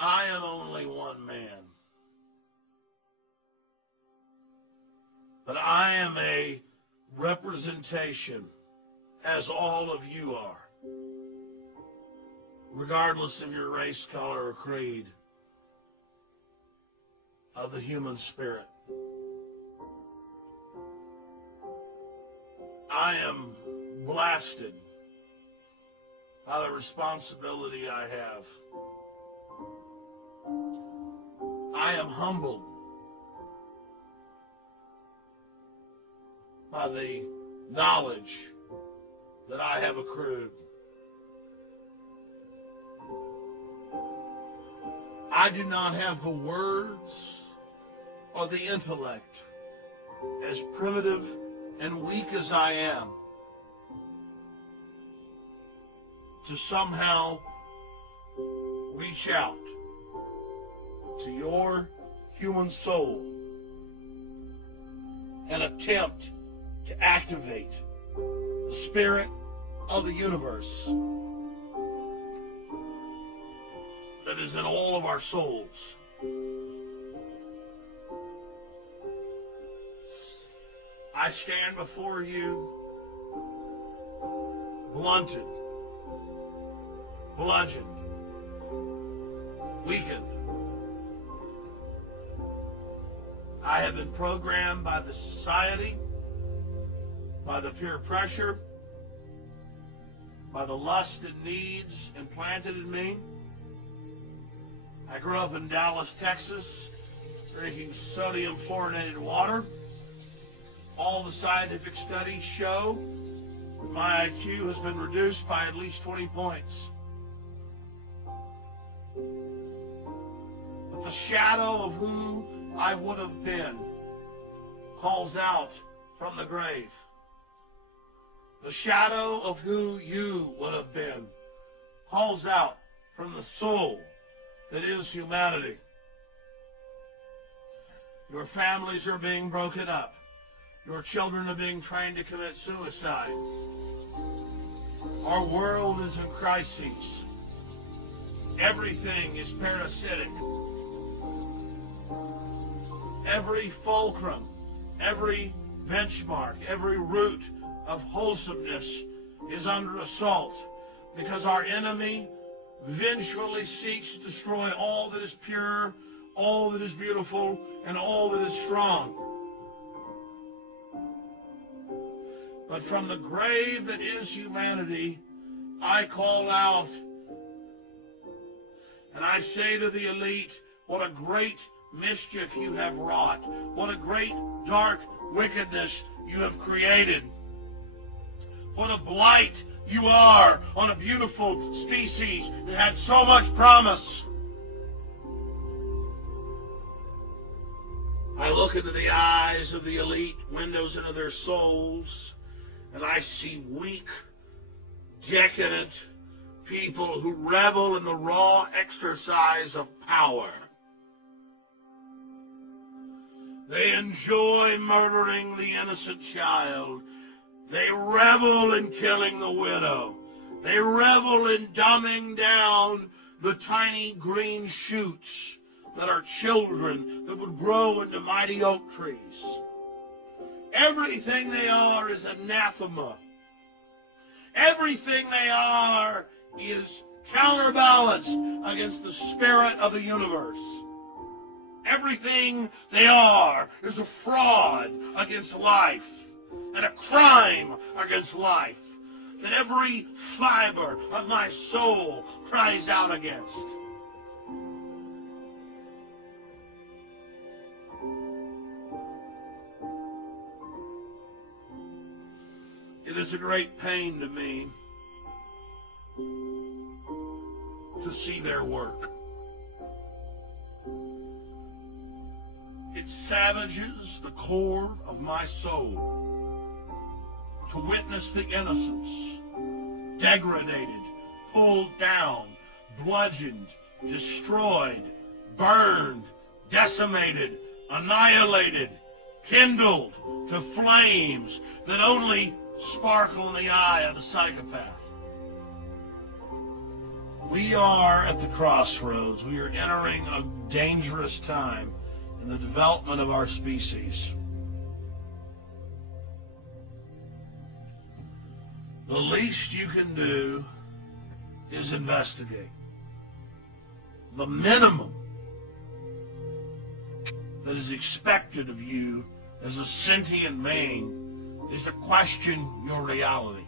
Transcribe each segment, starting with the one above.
I am only one man, but I am a representation, as all of you are, regardless of your race, color, or creed, of the human spirit. I am blasted by the responsibility I have. I am humbled by the knowledge that I have accrued. I do not have the words or the intellect, as primitive and weak as I am, to somehow reach out to your human soul and attempt to activate the spirit of the universe that is in all of our souls. I stand before you blunted, bludgeoned, weakened. I have been programmed by the society, by the peer pressure, by the lust and needs implanted in me. I grew up in Dallas, Texas, drinking sodium fluorinated water. All the scientific studies show that my IQ has been reduced by at least 20 points. But the shadow of who I would have been calls out from the grave. The shadow of who you would have been calls out from the soul that is humanity. Your families are being broken up. Your children are being trained to commit suicide. Our world is in crises. Everything is parasitic. Every fulcrum, every benchmark, every root of wholesomeness is under assault because our enemy vengefully seeks to destroy all that is pure, all that is beautiful, and all that is strong. But from the grave that is humanity, I call out and I say to the elite, what a great mischief you have wrought. What a great dark wickedness you have created. What a blight you are on a beautiful species that had so much promise. I look into the eyes of the elite, windows into their souls, and I see weak, decadent people who revel in the raw exercise of power. They enjoy murdering the innocent child. They revel in killing the widow. They revel in dumbing down the tiny green shoots that are children that would grow into mighty oak trees. Everything they are is anathema. Everything they are is counterbalanced against the spirit of the universe. Everything they are is a fraud against life and a crime against life that every fiber of my soul cries out against. It is a great pain to me to see their work. It savages the core of my soul to witness the innocents degraded, pulled down, bludgeoned, destroyed, burned, decimated, annihilated, kindled to flames that only sparkle in the eye of the psychopath. We are at the crossroads. We are entering a dangerous time in the development of our species. The least you can do is investigate. The minimum that is expected of you as a sentient being is to question your reality.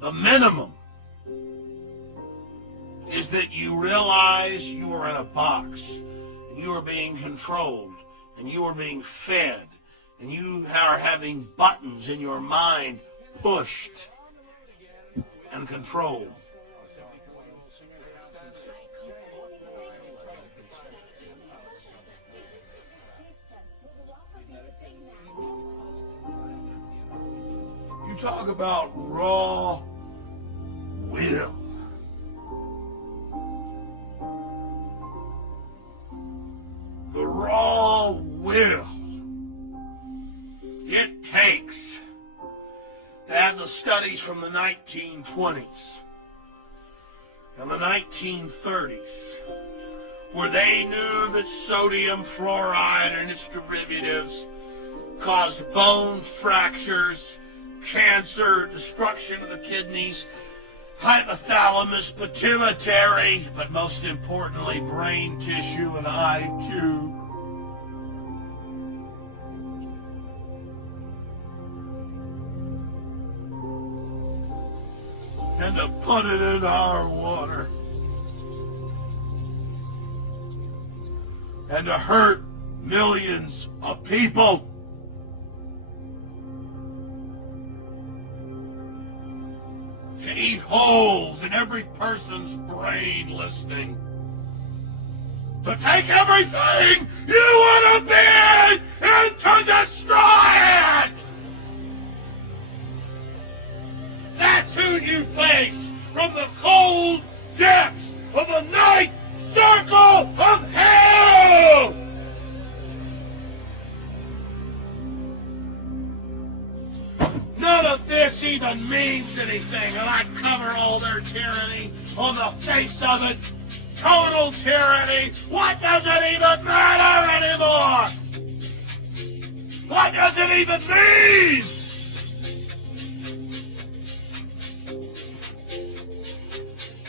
The minimum is that you realize you are in a box, and you are being controlled, and you are being fed, and you are having buttons in your mind pushed and controlled. You talk about raw will. The raw will it takes to have the studies from the 1920s and the 1930s where they knew that sodium fluoride and its derivatives caused bone fractures, cancer, destruction of the kidneys, hypothalamus, pituitary, but most importantly, brain tissue and IQ. And to put it in our water. And to hurt millions of people. To eat holes in every person's brain listening. To take everything you want to be and to destroy it! That's who you face from the cold depths of the night circle of hell! None of this even means anything, and I cover all their tyranny on the face of it. Total tyranny. What does it even matter anymore? What does it even mean?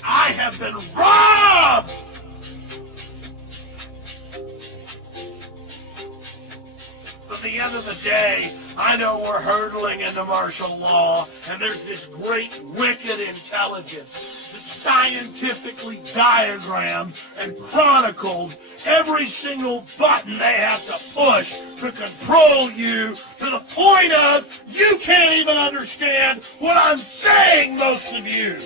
I have been robbed! At the end of the day, I know we're hurtling into martial law, and there's this great wicked intelligence that scientifically diagrammed and chronicled every single button they have to push to control you to the point of you can't even understand what I'm saying, most of you.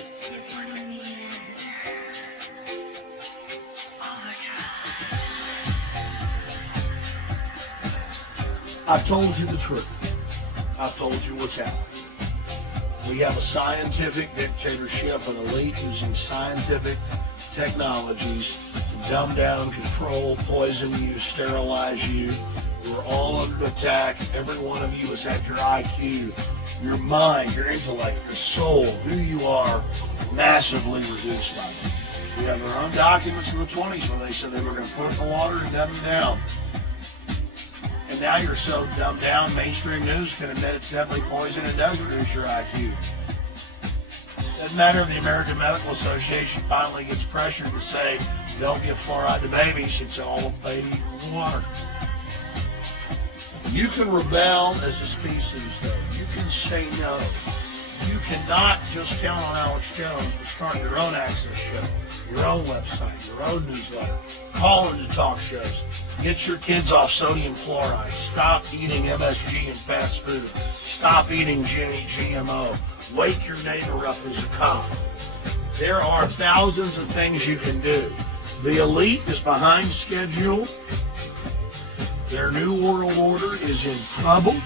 I've told you the truth. I've told you what's happening. We have a scientific dictatorship, an elite using scientific technologies to dumb down, control, poison you, sterilize you. We're all under attack. Every one of you has had your IQ, your mind, your intellect, your soul, who you are, massively reduced by it. We have our own documents in the 20s where they said they were going to put in the water and dumb it down. And now you're so dumbed down, mainstream news can admit it's deadly poison and does reduce your IQ. Doesn't matter if the American Medical Association finally gets pressured to say, don't give fluoride to babies, it's all baby water. You can rebel as a species, though. You can say no. You cannot just count on Alex Jones to start your own access show, your own website, your own newsletter, call into talk shows. Get your kids off sodium fluoride. Stop eating MSG and fast food. Stop eating GMO. Wake your neighbor up as a cop. There are thousands of things you can do. The elite is behind schedule. Their new world order is in trouble.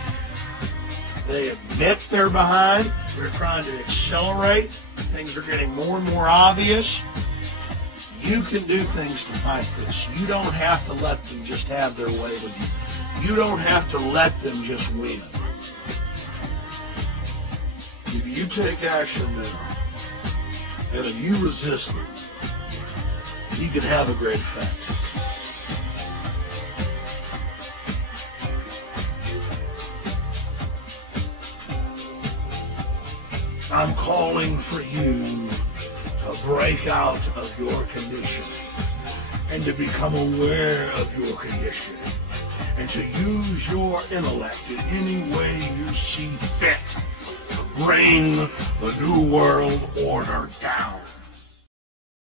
They admit they're behind. They're trying to accelerate. Things are getting more and more obvious. You can do things to fight this. You don't have to let them just have their way with you. You don't have to let them just win. If you take action now, And if you resist them, he could have a great effect. I'm calling for you to break out of your condition and to become aware of your condition and to use your intellect in any way you see fit to bring the New World Order down.